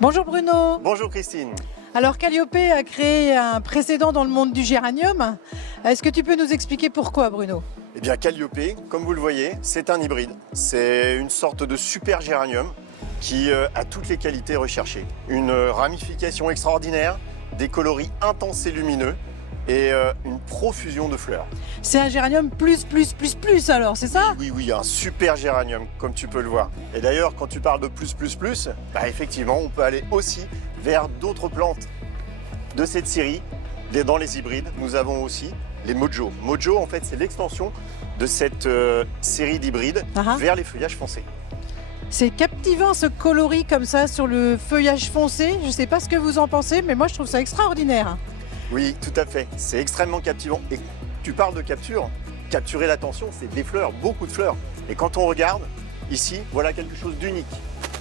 Bonjour Bruno. Bonjour Christine. Alors Calliope a créé un précédent dans le monde du géranium. Est-ce que tu peux nous expliquer pourquoi Bruno? Eh bien Calliope, comme vous le voyez, c'est un hybride. C'est une sorte de super géranium qui a toutes les qualités recherchées. Une ramification extraordinaire, des coloris intenses et lumineux et une profusion de fleurs. C'est un géranium plus alors, c'est ça? Oui, un super géranium, comme tu peux le voir. Et d'ailleurs, quand tu parles de plus, bah effectivement, on peut aller aussi vers d'autres plantes de cette série. Dans les hybrides, nous avons aussi les Mojo. Mojo, en fait, c'est l'extension de cette série d'hybrides vers les feuillages foncés. C'est captivant ce coloris comme ça sur le feuillage foncé. Je ne sais pas ce que vous en pensez, mais moi je trouve ça extraordinaire. Oui, tout à fait. C'est extrêmement captivant. Et tu parles de capture. Capturer l'attention, c'est des fleurs, beaucoup de fleurs. Et quand on regarde, ici, voilà quelque chose d'unique.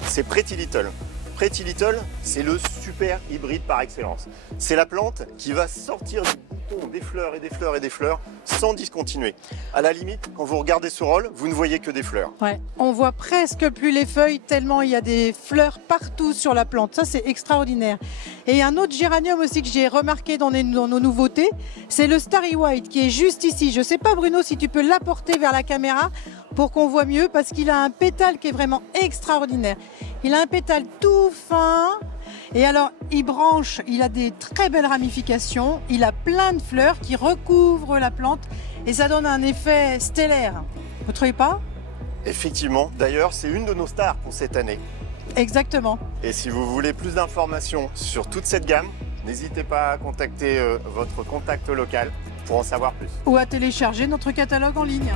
C'est Pretty Little. Pretty Little, c'est le super hybride par excellence. C'est la plante qui va sortir du bouton des fleurs et des fleurs et des fleurs sans discontinuer. À la limite, quand vous regardez ce rôle, vous ne voyez que des fleurs. Ouais, on voit presque plus les feuilles tellement il y a des fleurs partout sur la plante. Ça, c'est extraordinaire. Et un autre géranium aussi que j'ai remarqué dans nos nouveautés, c'est le Starry White qui est juste ici. Je ne sais pas Bruno si tu peux l'apporter vers la caméra pour qu'on voit mieux parce qu'il a un pétale qui est vraiment extraordinaire. Il a un pétale tout fin et alors il branche, il a des très belles ramifications, il a plein de fleurs qui recouvrent la plante et ça donne un effet stellaire. Vous ne trouvez pas? Effectivement, d'ailleurs c'est une de nos stars pour cette année. Exactement. Et si vous voulez plus d'informations sur toute cette gamme, n'hésitez pas à contacter votre contact local pour en savoir plus. Ou à télécharger notre catalogue en ligne.